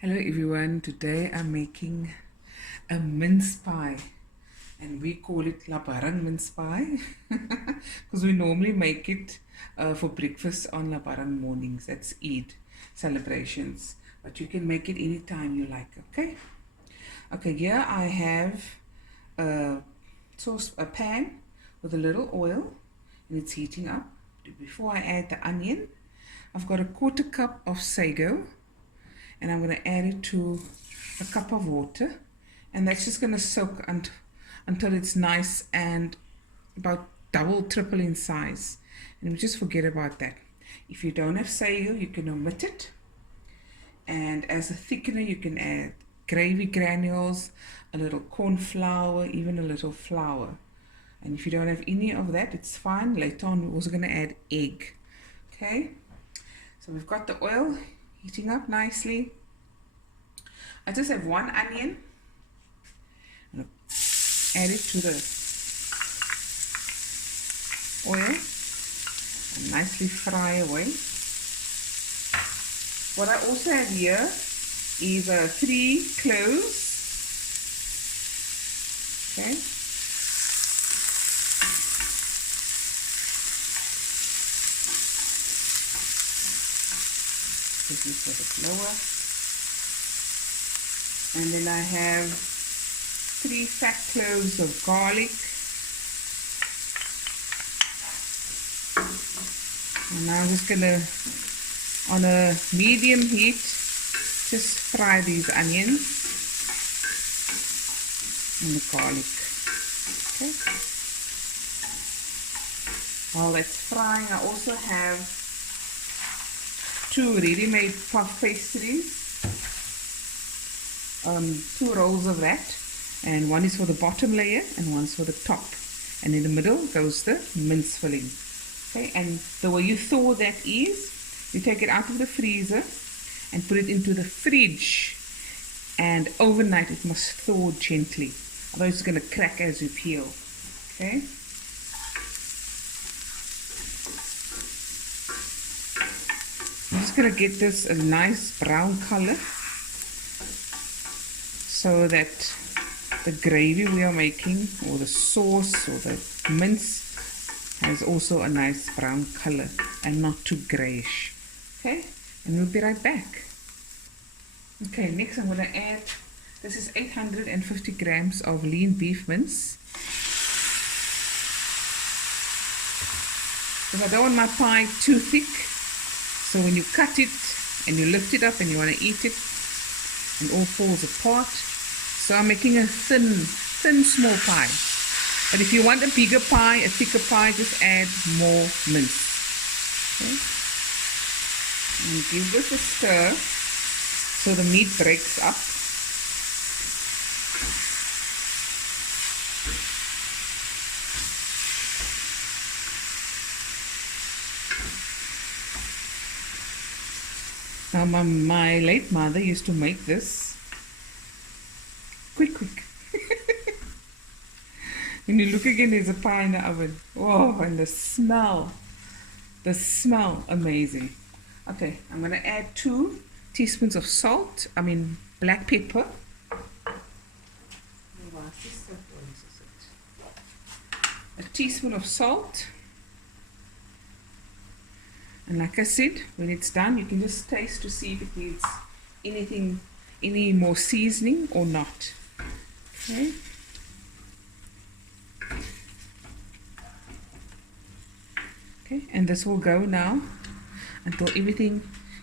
Hello everyone, today I'm making a mince pie and we call it Laparang mince pie because we normally make it for breakfast on Laparang mornings. That's Eid celebrations, but you can make it anytime you like. Okay, here I have a pan with a little oil and it's heating up. Before I add the onion, I've got a 1/4 cup of sago and I'm going to add it to a cup of water, and that's just going to soak until it's nice and about double, triple in size. And we just forget about that. If you don't have sago, you can omit it, and as a thickener you can add gravy granules, a little corn flour, even a little flour. And if you don't have any of that, it's fine. Later on we're also going to add egg. Okay, so we've got the oil heating up nicely. I just have one onion. I'm going to add it to the oil and nicely fry away. What I also have here is 3 cloves. Okay. This is a bit lower. And then I have 3 fat cloves of garlic. And now I'm just gonna, on a medium heat, just fry these onions and the garlic. Okay. While that's frying, I also have 2 ready-made puff pastries, 2 rolls of that, and one is for the bottom layer and one's for the top, and in the middle goes the mince filling. Okay, and the way you thaw that is, you take it out of the freezer and put it into the fridge, and overnight it must thaw gently, otherwise it's going to crack as you peel. Okay. I'm just going to get this a nice brown color so that the gravy we are making, or the sauce or the mince, has also a nice brown color and not too grayish. Okay, and we'll be right back. Okay, next I'm going to add, this is 850 grams of lean beef mince. Because I don't want my pie too thick. So when you cut it and you lift it up and you want to eat it, it all falls apart. So I'm making a thin small pie. But if you want a bigger pie, a thicker pie, just add more mince. Okay. And give this a stir so the meat breaks up. Now my late mother used to make this quick. When you look again, there's a pie in the oven. Oh, and the smell, amazing. Okay, I'm going to add 2 teaspoons of salt, black pepper. A teaspoon of salt. And like I said, when it's done, you can just taste to see if it needs any more seasoning or not. Okay. Okay, and this will go now until everything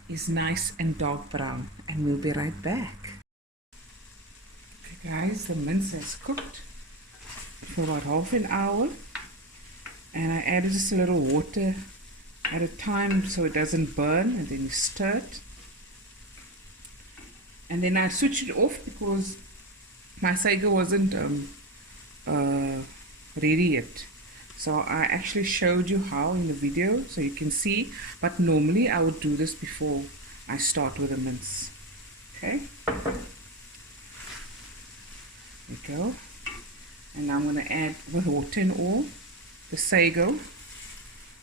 is nice and dark brown, and we'll be right back. Okay guys, the mince has cooked for about half an hour, and I added just a little water at a time so it doesn't burn, and then you stir it. And then I switched it off because my sago wasn't ready yet. So I actually showed you how in the video so you can see, but normally I would do this before I start with the mince. Okay, there we go. And now I'm going to add with water and all the sago,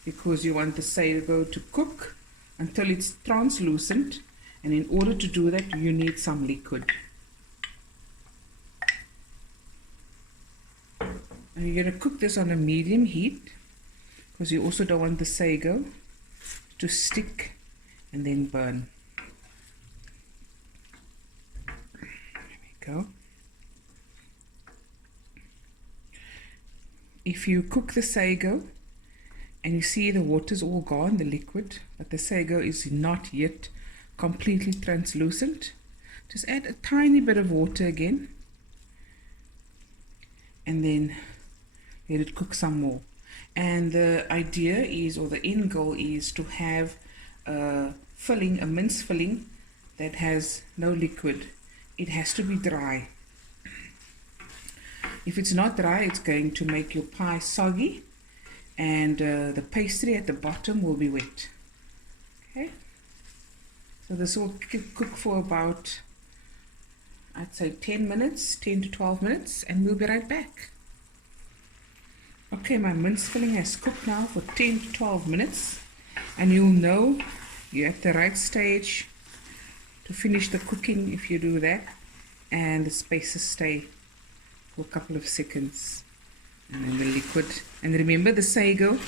because you want the sago to cook until it's translucent, And in order to do that, you need some liquid. And you're going to cook this on a medium heat, because you also don't want the sago to stick and then burn. There we go. If you cook the sago and you see the water's all gone, the liquid, but the sago is not yet completely translucent, just add a tiny bit of water again and then let it cook some more. And the idea is, or the end goal is, to have a filling, a mince filling that has no liquid. It has to be dry. If it's not dry, it's going to make your pie soggy, and the pastry at the bottom will be wet. Okay, so this will cook for about, I'd say 10 minutes, 10 to 12 minutes, and we'll be right back. Okay, my mince filling has cooked now for 10 to 12 minutes, and you'll know you're at the right stage to finish the cooking if you do that, and the spices stay for a couple of seconds, and then the liquid. And remember, the sago,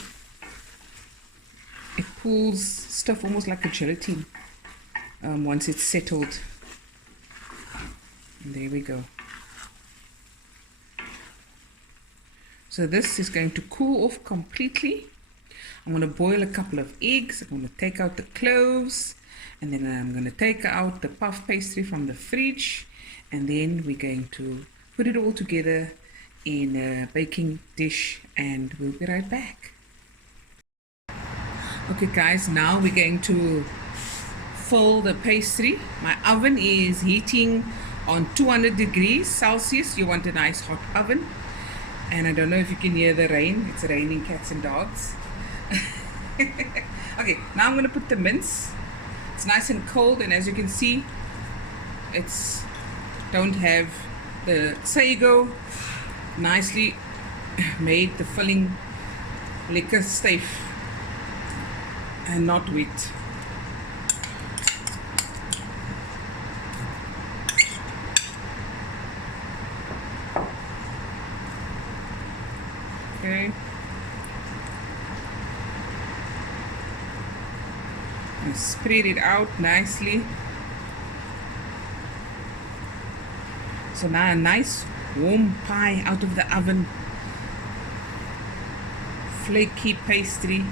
it pulls stuff almost like a gelatin once it's settled. And there we go. So this is going to cool off completely. I'm going to boil a couple of eggs. I'm going to take out the cloves, and then I'm going to take out the puff pastry from the fridge, and then we're going to put it all together in a baking dish, and we'll be right back. Okay guys, now we're going to fold the pastry. My oven is heating on 200 degrees Celsius. You want a nice hot oven. And I don't know if you can hear the rain. It's raining cats and dogs. Okay, now I'm going to put the mince. It's nice and cold, and as you can see, it's don't have the sago. Nicely made the filling lekker stiff and not wet. Okay. And spread it out nicely. So now a nice warm pie out of the oven. Flaky pastry.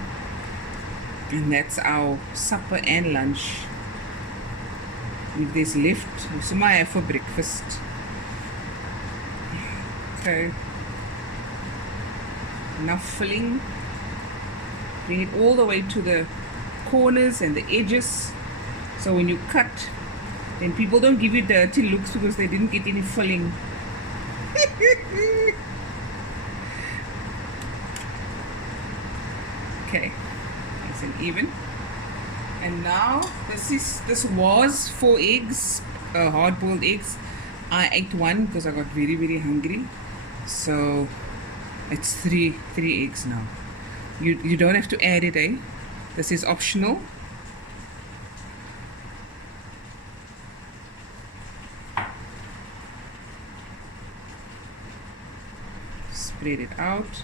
And that's our supper and lunch. If there's left, we might have for breakfast. Okay. Enough filling. Bring it all the way to the corners and the edges, so when you cut, then people don't give you dirty looks because they didn't get any filling. Okay, nice and even. And now this was 4 eggs, hard-boiled eggs. I ate one because I got very, very hungry, so it's three eggs now. You don't have to add it, eh? This is optional. Spread it out.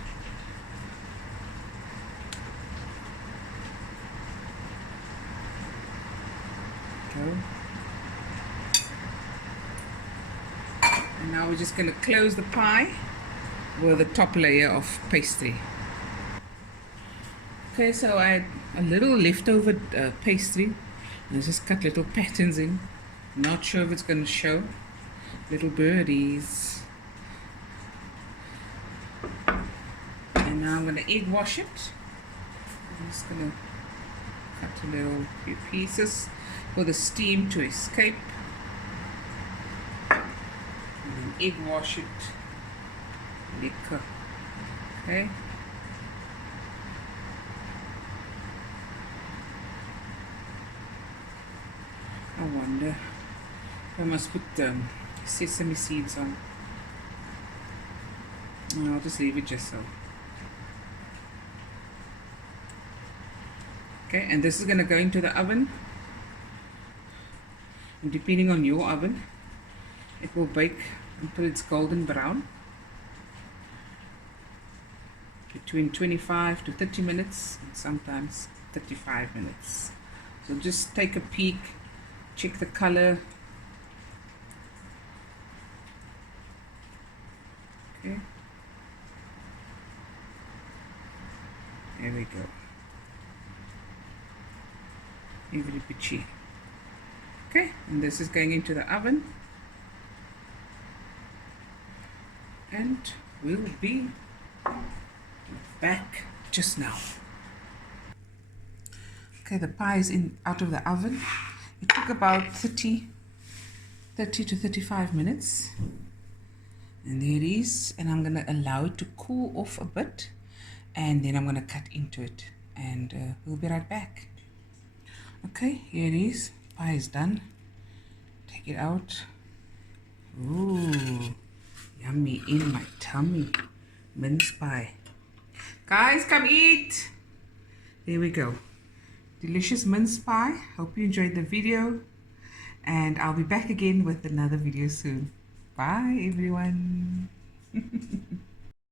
Go. And now we're just going to close the pie with a top layer of pastry. Okay, so I had a little leftover pastry. I just cut little patterns in. Not sure if it's going to show. Little birdies. And now I'm going to egg wash it. I'm just going to cut a little few pieces for the steam to escape. And then egg wash it. Lekker. Okay. I wonder if I must put sesame seeds on. No, I'll just leave it just so. Okay, and this is going to go into the oven And depending on your oven, it will bake until it's golden brown, between 25 to 30 minutes and sometimes 35 minutes. So just take a peek, check the color. Okay, there we go. Very pitchy. Okay, and this is going into the oven, and we'll be back just now. Okay, the pie is out of the oven. It took about 30 to 35 minutes, and there it is. And I'm gonna allow it to cool off a bit, and then I'm gonna cut into it, and we'll be right back. Okay, here it is. Pie is done. Take it out. Ooh, yummy in my tummy. Mince pie. Guys, come eat. There we go. Delicious mince pie. Hope you enjoyed the video, and I'll be back again with another video soon. Bye everyone.